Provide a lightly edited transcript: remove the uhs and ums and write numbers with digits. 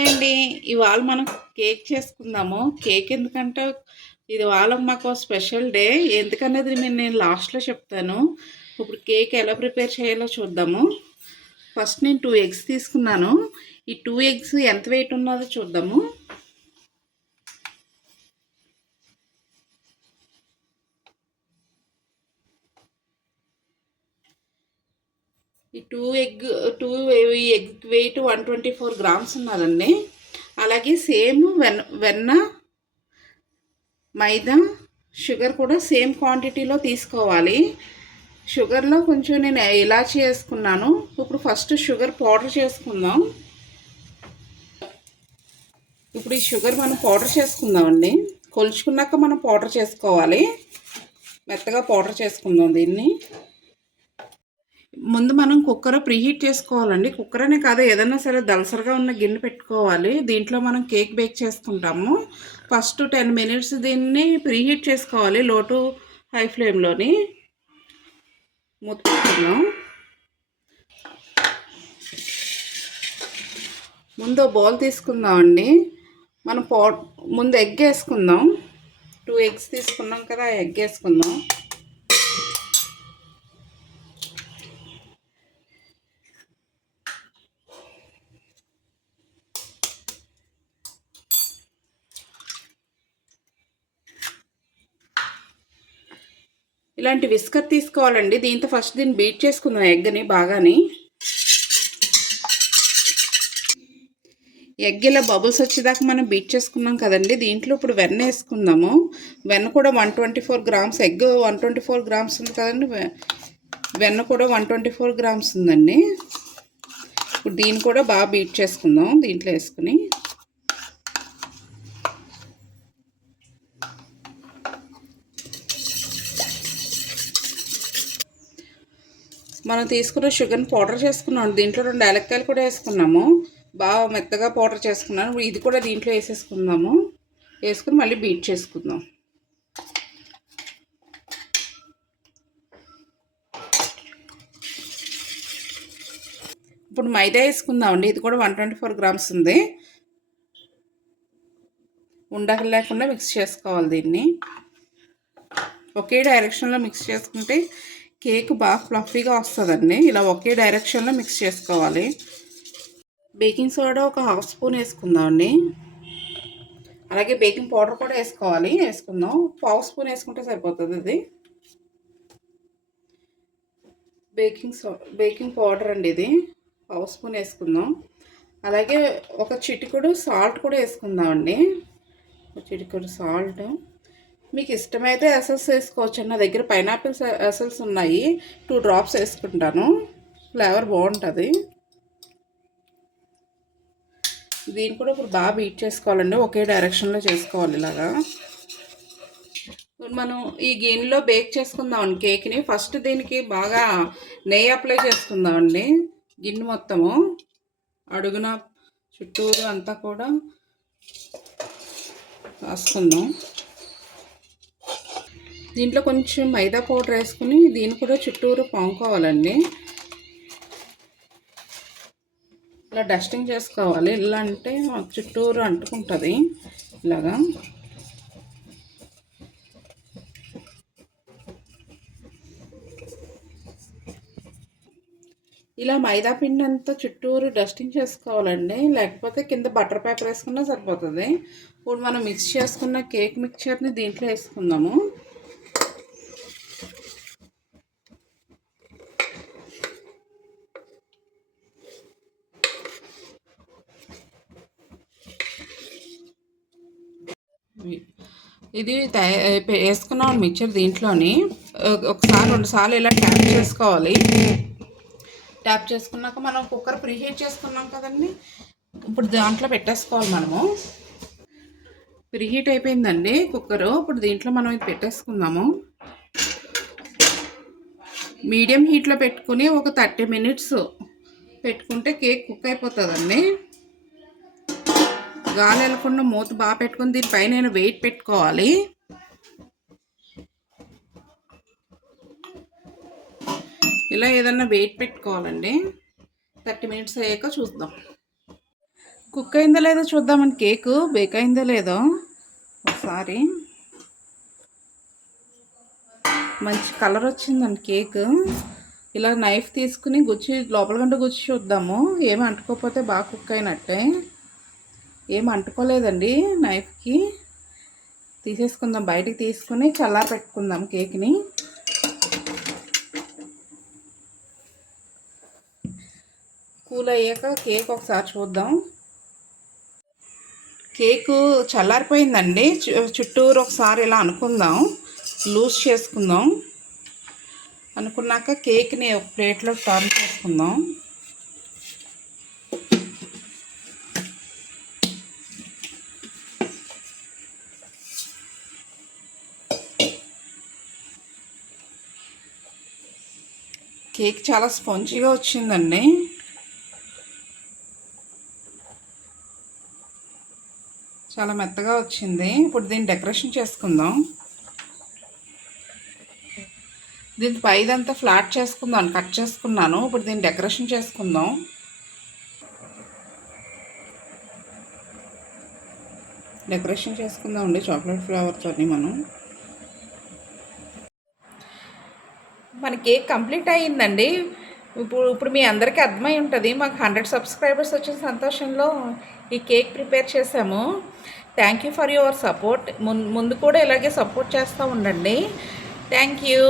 Hi అండి. ఇవాళ మనం కేక్ చేసుకుందాము. కేక్ ఎందుకంటే ఇది ఇవాళ మాకు స్పెషల్ డే. ఎందుకనేది నేను లాస్ట్లో చెప్తాను. ఇప్పుడు కేక్ ఎలా ప్రిపేర్ చేయాలో చూద్దాము. ఫస్ట్ నేను 2 ఎగ్స్ తీసుకున్నాను. ఈ 2 ఎగ్స్ ఎంత వెయిట్ ఉన్నదో చూద్దాము. ఈ 2 ఎగ్ వెయిట్ 124 గ్రామ్స్ ఉన్నదండి. అలాగే సేమ్ వెన్న, మైదా, షుగర్ కూడా సేమ్ క్వాంటిటీలో తీసుకోవాలి. షుగర్లో కొంచెం నేను ఇలాచీ వేసుకున్నాను. ఇప్పుడు ఫస్ట్ షుగర్ పౌడర్ చేసుకుందాం. ఇప్పుడు ఈ షుగర్ మనం పౌడర్ చేసుకుందామండి. కొలుచుకున్నాక మనం పౌడర్ చేసుకోవాలి. మెత్తగా పౌడర్ చేసుకుందాం దీన్ని. ముందు మనం కుక్కర్ ప్రీహీట్ చేసుకోవాలండి. కుక్కర్ అనే కాదు, ఏదైనా సరే దలసరిగా ఉన్న గిన్నె పెట్టుకోవాలి. దీంట్లో మనం కేక్ బేక్ చేసుకుంటాము. ఫస్ట్ 10 మినిట్స్ దీన్ని ప్రీహీట్ చేసుకోవాలి. లో టు హై ఫ్లేమ్లోని మూత పెట్టుకుందాం. ముందు బౌల్ తీసుకుందామండి. మనం ముందు ఎగ్ వేసుకుందాం. 2 ఎగ్స్ తీసుకున్నాం కదా, ఆ ఎగ్ వేసుకుందాం. ఇలాంటి విస్కర్ తీసుకోవాలండి. దీంతో ఫస్ట్ దీన్ని బీట్ చేసుకుందాం ఎగ్ని బాగాని. ఎగ్ ఇలా బబుల్స్ వచ్చేదాకా మనం బీట్ చేసుకున్నాం కదండి. దీంట్లో ఇప్పుడు వెన్న వేసుకుందాము. వెన్న కూడా 124 గ్రామ్స్, ఎగ్ 124 గ్రామ్స్ ఉంది కదండి, వెన్న కూడా 124 గ్రామ్స్ ఉందండి. ఇప్పుడు దీన్ని కూడా బాగా బీట్ చేసుకుందాం దీంట్లో వేసుకుని. మనం తీసుకున్న షుగర్ని పౌడర్ చేసుకున్నాం. దీంట్లో 2 యాలక్కాయలు కూడా వేసుకున్నాము. బాగా మెత్తగా పౌడర్ చేసుకున్నాను. ఇది కూడా దీంట్లో వేసేసుకుందాము. వేసుకుని మళ్ళీ బీట్ చేసుకుందాం. ఇప్పుడు మైదా వేసుకుందామండి. ఇది కూడా 124 గ్రామ్స్ ఉంది. ఉండలు లేకుండా మిక్స్ చేసుకోవాలి దీన్ని. ఒకే డైరెక్షన్లో మిక్స్ చేసుకుంటే కేక్ బాగా ఫ్లఫీగా వస్తుందండి. ఇలా ఒకే డైరెక్షన్లో మిక్స్ చేసుకోవాలి. బేకింగ్ సోడా ఒక 1/2 స్పూన్ వేసుకుందామండి. అలాగే బేకింగ్ పౌడర్ కూడా వేసుకుందాం. 1/2 స్పూన్ వేసుకుంటే సరిపోతుంది. ఇది బేకింగ్ పౌడర్ అండి. ఇది 1/2 స్పూన్ వేసుకుందాం. అలాగే ఒక చిటికెడు సాల్ట్ కూడా వేసుకుందామండి. ఒక చిటికెడు సాల్ట్. మీకు ఇష్టమైతే ఎసెన్స్ వేసుకోవచ్చు. నా దగ్గర పైనాపిల్స్ ఎసెన్స్ ఉన్నాయి. 2 డ్రాప్స్ వేసుకుంటాను. ఫ్లేవర్ బాగుంటుంది. దీన్ని కూడా ఇప్పుడు బాగా బీట్ చేసుకోవాలండి. ఒకే డైరెక్షన్లో చేసుకోవాలి ఇలాగా. మనం ఈ గిన్నెలో బేక్ చేసుకుందామండి కేక్ని. ఫస్ట్ దీనికి బాగా నెయ్యి అప్లై చేసుకుందామండి. గిన్నె మొత్తము అడుగున చుట్టూరు అంతా కూడా రాసుకుందాం. దీంట్లో కొంచెం మైదా పౌడర్ వేసుకుని దీన్ని కూడా చుట్టూరు పాముకోవాలండి. ఇలా డస్టింగ్ చేసుకోవాలి. ఇలా అంటే చుట్టూరు అంటుకుంటుంది ఇలాగా. ఇలా మైదా పిండి అంతా చుట్టూరు డస్టింగ్ చేసుకోవాలండి. లేకపోతే కింద బటర్ పేపర్ వేసుకున్నా సరిపోతుంది. ఇప్పుడు మనం మిక్స్ చేసుకున్న కేక్ మిక్చర్ని దీంట్లో వేసుకుందాము. ఇది వేసుకున్నాం మిక్చర్ దీంట్లోని. ఒకసారి 2 సార్లు ఇలా ట్యాప్ చేసుకోవాలి. ట్యాప్ చేసుకున్నాక మనం కుక్కర్ ప్రీహీట్ చేసుకున్నాం కదండి. ఇప్పుడు దాంట్లో పెట్టేసుకోవాలి మనము. ప్రీహీట్ అయిపోయిందండి కుక్కరు. ఇప్పుడు దీంట్లో మనం ఇది పెట్టేసుకుందాము. మీడియం హీట్లో పెట్టుకుని ఒక 30 మినిట్స్ పెట్టుకుంటే కేక్ కుక్ అయిపోతుందండి. గాలి వెళ్ళకుండా మూత బాగా పెట్టుకుని దీనిపైన నేను వెయిట్ పెట్టుకోవాలి. ఇలా ఏదన్నా వెయిట్ పెట్టుకోవాలండి. 30 మినిట్స్ అయ్యాక చూద్దాం. కుక్ అయిందో లేదో చూద్దామని కేకు బేక్ అయిందో లేదో ఒకసారి. మంచి కలర్ వచ్చిందండి కేక్. ఇలా నైఫ్ తీసుకుని గుచ్చి లోపల గంట గుచ్చి చూద్దాము. ఏమి అంటుకోకపోతే బాగా కుక్ అయినట్టే. ఏమి అంటుకోలేదండి నైఫ్కి. తీసేసుకుందాం, బయటికి తీసుకుని చల్లార పెట్టుకుందాం కేక్ని. కూల్ అయ్యాక కేక్ ఒకసారి చూద్దాం. కేకు చల్లారిపోయిందండి. చుట్టూరు ఒకసారి ఇలా అనుకుందాం, లూజ్ చేసుకుందాం. అనుకున్నాక కేక్ని ఒక ప్లేట్లో టర్న్ చేసుకుందాం. కేక్ చాలా స్పాంజీగా వచ్చిందండి. చాలా మెత్తగా వచ్చింది. ఇప్పుడు దీన్ని డెకరేషన్ చేసుకుందాం. దీని పైదంతా ఫ్లాట్ చేసుకుందాం, కట్ చేసుకున్నాను. ఇప్పుడు దీన్ని డెకరేషన్ చేసుకుందాం. డెకరేషన్ చేసుకుందాం అండి చాక్లెట్ ఫ్లేవర్తో. మన కేక్ కంప్లీట్ అయ్యిందండి. ఇప్పుడు మీ అందరికీ అర్థమై ఉంటుంది. మాకు 100 సబ్స్క్రైబర్స్ వచ్చిన సంతోషంలో ఈ కేక్ ప్రిపేర్ చేసాము. Thank you for your support. ముందు కూడా ఇలాగే సపోర్ట్ చేస్తూ ఉండండి. Thank you.